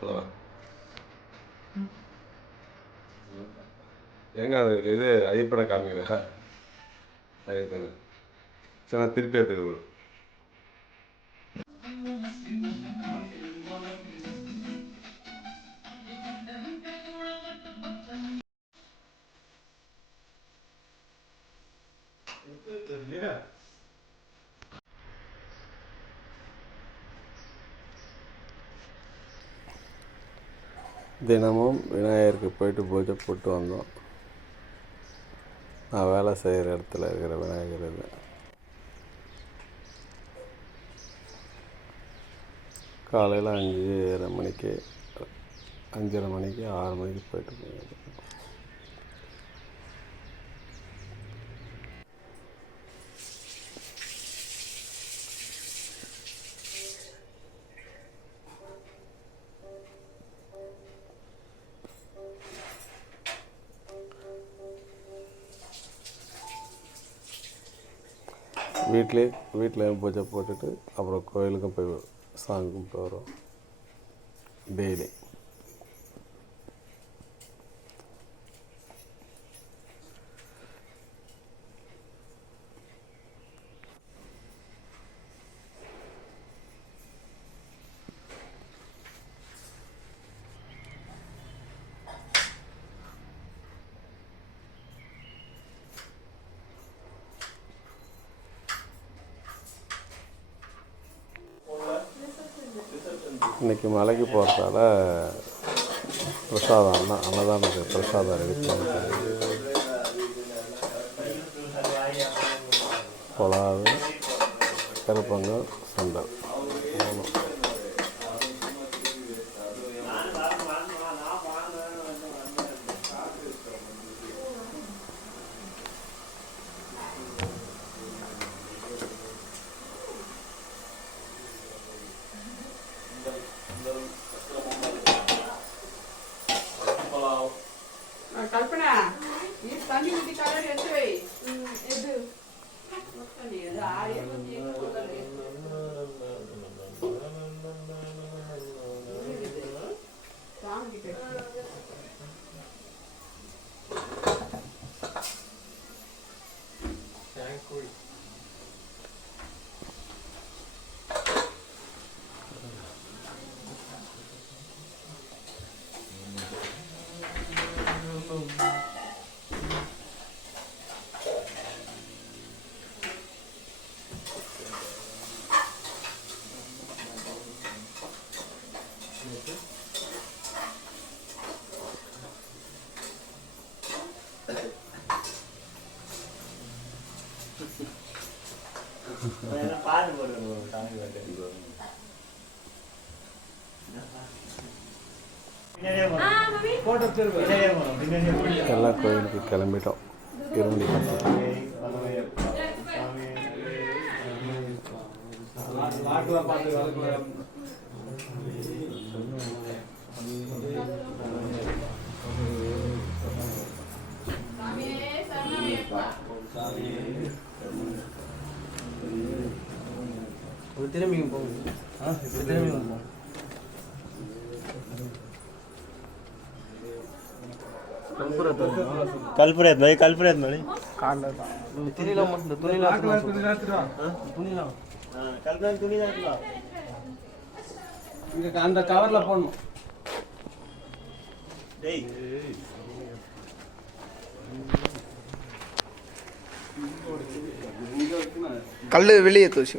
பழவா ஏங்க அது இது ஐயப்பனை காமிக்கிறா சரி நான் திருப்பி எடுத்துக்கிறேன். தினமும் விநாயகருக்கு போயிட்டு பூஜை போட்டு வந்தோம். நான் வேலை செய்கிற இடத்துல இருக்கிற விநாயகர் இது. காலையில் அஞ்சரை மணிக்கு அஞ்சரை மணிக்கு ஆறு மணிக்கு போயிட்டு போயிடுது வீட்டிலே வீட்டில் பூஜை போட்டுட்டு அப்புறம் கோயிலுக்கும் போய் சாமி கும்பிட்டு வரோம் டெய்லி. இன்னைக்கு மலைக்கு போகிறதால பிரசாதம் தான் அன்னதானத்துக்கு பிரசாதம் ரெடி பண்ணிட்டு பொலாவு கருப்பங்கள் சுண்டல் பாட்டு போடுங்க சாமி பாட்டு. எல்லாம் கோயிலுக்கு கிளம்பிட்டோம். இருமுடி கட்டு சாமி, சாமி, சாமி. இப்படி திரும்பிங்க போகும் ஆ இப்படி திரும்பிங்க போகும் கல்புரேத் மணி கல்புரேத் மணி காலில் தான் துணிலாம் மட்டும் துணிலாம் துணிலாம் கல்புரேத் துணி தான் இதுக்கு அந்த கல்லு வெளியே தோச்சு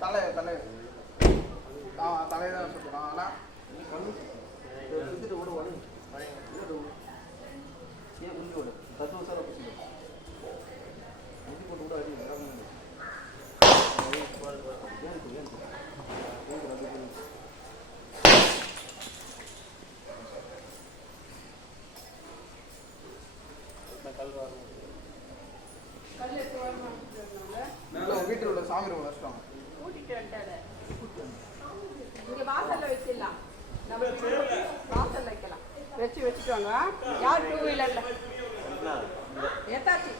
தலை தலை தலைதான் சொல்லுவான் ரூம் வச்சிட்டாங்க கூட்டிட்டு வந்துட்டாரு. இங்க வாசல்ல வச்சிடலாம். நம்ம வாசல்ல வைக்கலாம். வச்சு வச்சுக்கோங்க. யார் டூ வீலர்ல எத்தாச்சு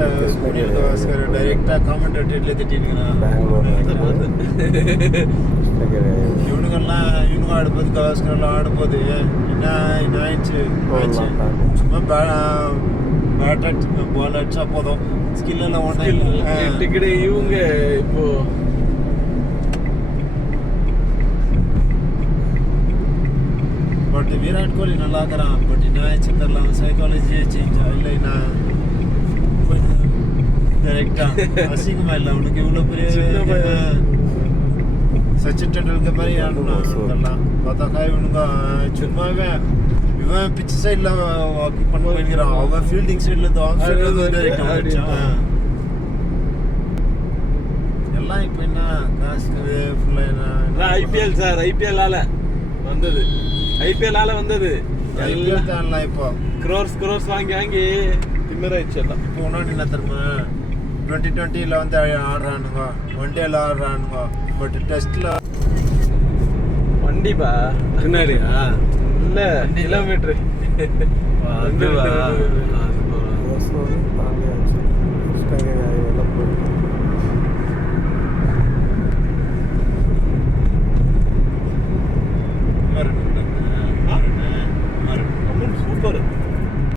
ಡೈರೆಕ್ಟಾಗಿ ಡೈರೆಕ್ಟಾಗಿ ಕಾಮೆಂಟೇಟ್ ಇಡ್ಲೈತಿ ಇವನಿಗೆಲ್ಲ ಇವನಿಗೂ ಆಡ್ಬೋದು ಗವಾಸ್ಕರೆಲ್ಲ ಆಡ್ಬೋದು ಇನ್ನ ಇನ್ನ ಆಯ್ತು ಸುಮ್ಮನೆ ಬ್ಯಾ ಬ್ಯಾಟ್ ಹಚ್ ಬಾಲ್ ಹಚ್ಚಾಕೋದು ಸ್ಕಿಲ್ ಎಲ್ಲ ಒಂದು ಟಿಕೆಟ್ ಇವಂಗೆ ಇಪ್ಪು. ಬಟ್ ವಿರಾಟ್ ಕೊಹ್ಲಿ ನಲ್ಲಾಕರ ಬಟ್ ಇನ್ನ ಚಿಕ್ಕಲ್ಲ ಸೈಕಾಲಜಿ ಚೇಂಜ್ ಇಲ್ಲ ಇನ್ನ. கரெக்டா அசிங்கமா இல்லை அவனுக்கு இவ்வளோ சின்ன பெரிய. சச்சின் டெண்டுல்கர் மாதிரி ஆடணும் பார்த்தாக்கா இவனுங்க சும்மாவே இவன் பிச் சைடில் வாக்கிங் பண்ண போயிருக்கிறான் அவன் ஃபீல்டிங் சைடில் இருந்து ஆஃப் சைடில் டைரக்ட் எல்லாம் இப்போ என்ன காசுக்கு ஃபுல்லாக ஐபிஎல் சார் ஐபிஎல் ஆல வந்தது ஐபிஎல் ஆல வந்தது ஐபிஎல் தான்லாம் இப்போ க்ரோர்ஸ் க்ரோர்ஸ் வாங்கி வாங்கி திமிராயிடுச்சு எல்லாம் இப்போ இன்னொன்று என்ன தெரியுமா டுவெண்ட்டி டுவெண்ட்டியில் வந்து ஆடுறானுங்க. ஒன் டேல ஆடுறானுங்க. பட் டெஸ்ட்டில் வண்டிப்பா? பின்னாடியா? இல்ல கிலோமீட்டர் அதுவா?